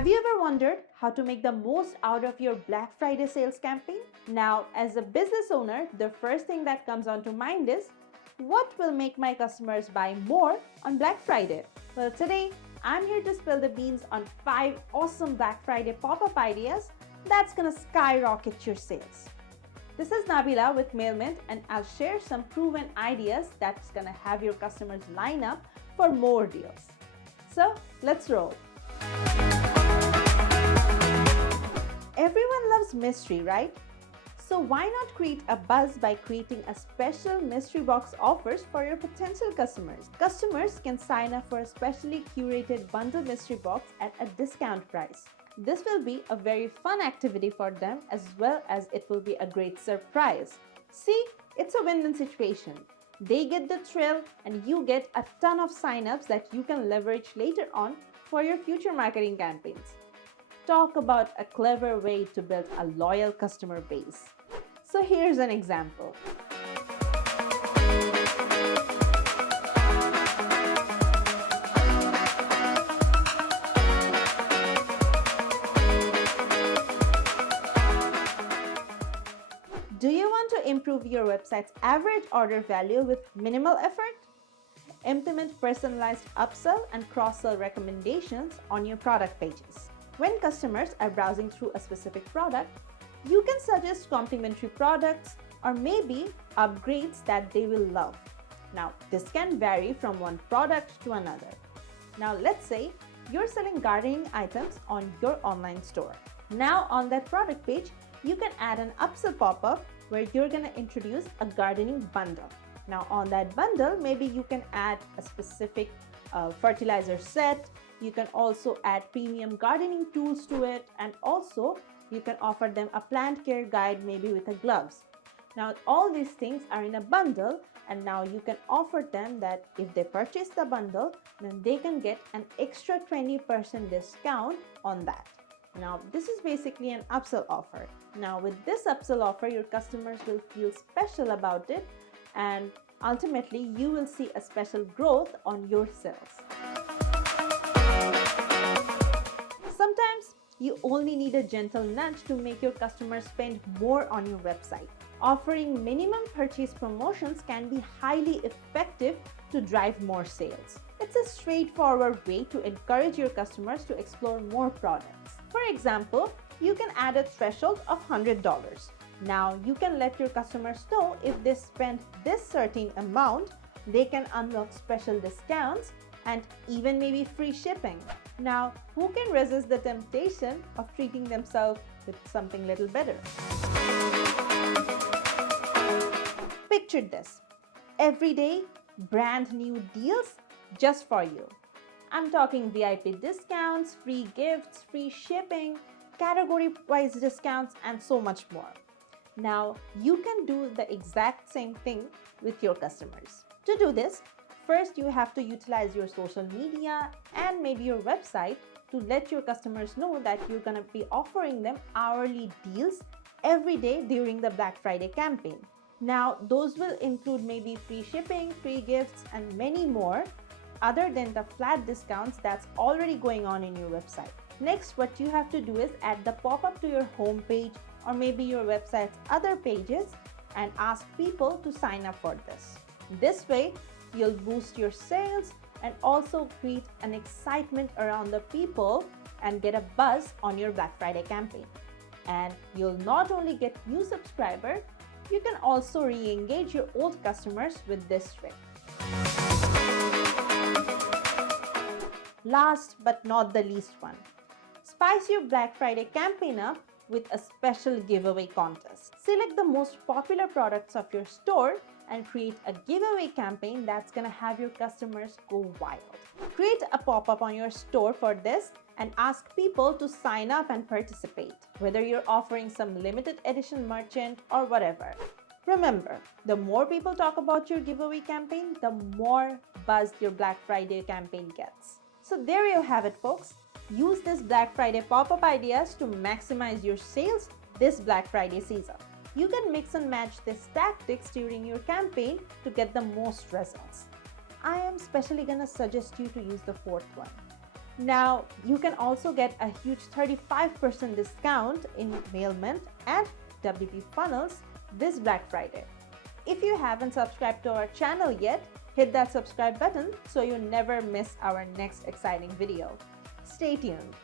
Have you ever wondered how to make the most out of your Black Friday sales campaign? Now, as a business owner, the first thing that comes onto mind is, what will make my customers buy more on Black Friday? Well, today, I'm here to spill the beans on 5 awesome Black Friday pop-up ideas that's gonna skyrocket your sales. This is Nabila with MailMint, and I'll share some proven ideas that's gonna have your customers line up for more deals. So, let's roll. Everyone loves mystery, right? So why not create a buzz by creating a special mystery box offers for your potential customers? Customers can sign up for a specially curated bundle mystery box at a discount price. This will be a very fun activity for them, as well as it will be a great surprise. See, it's a win-win situation. They get the thrill and you get a ton of signups that you can leverage later on for your future marketing campaigns. Talk about a clever way to build a loyal customer base. So here's an example. Do you want to improve your website's average order value with minimal effort? Implement personalized upsell and cross-sell recommendations on your product pages. When customers are browsing through a specific product, you can suggest complimentary products or maybe upgrades that they will love. Now, this can vary from one product to another. Now, let's say you're selling gardening items on your online store. Now, on that product page, you can add an upsell pop-up where you're going to introduce a gardening bundle. Now, on that bundle, maybe you can add a specific fertilizer set. You can also add premium gardening tools to it, and also you can offer them a plant care guide, maybe with the gloves. Now, all these things are in a bundle, and now you can offer them that if they purchase the bundle, then they can get an extra 20% discount on that. Now, this is basically an upsell offer. Now, with this upsell offer, your customers will feel special about it, and ultimately, you will see a special growth on your sales. Sometimes you only need a gentle nudge to make your customers spend more on your website. Offering minimum purchase promotions can be highly effective to drive more sales. It's a straightforward way to encourage your customers to explore more products. For example, you can add a threshold of $100. Now, you can let your customers know if they spend this certain amount, they can unlock special discounts and even maybe free shipping. Now, who can resist the temptation of treating themselves with something little better? Picture this: every day, brand new deals just for you. I'm talking VIP discounts, free gifts, free shipping, category-wise discounts, and so much more. Now, you can do the exact same thing with your customers. To do this, first you have to utilize your social media and maybe your website to let your customers know that you're going to be offering them hourly deals every day during the Black Friday campaign. Now, those will include maybe free shipping, free gifts, and many more other than the flat discounts that's already going on in your website. Next, what you have to do is add the pop-up to your home page or maybe your website's other pages and ask people to sign up for this. This way, you'll boost your sales and also create an excitement around the people and get a buzz on your Black Friday campaign. And you'll not only get new subscribers, you can also re-engage your old customers with this trick. Last but not the least one, spice your Black Friday campaign up with a special giveaway contest. Select the most popular products of your store and create a giveaway campaign that's gonna have your customers go wild. Create a pop-up on your store for this and ask people to sign up and participate, whether you're offering some limited edition merchant or whatever. Remember, the more people talk about your giveaway campaign, the more buzz your Black Friday campaign gets. So there you have it, folks. Use this Black Friday pop-up ideas to maximize your sales this Black Friday season. You can mix and match these tactics during your campaign to get the most results. I am specially gonna suggest you to use the fourth one. Now, you can also get a huge 35% discount in Mailment and WP Funnels this Black Friday. If you haven't subscribed to our channel yet, hit that subscribe button so you never miss our next exciting video. Stay tuned.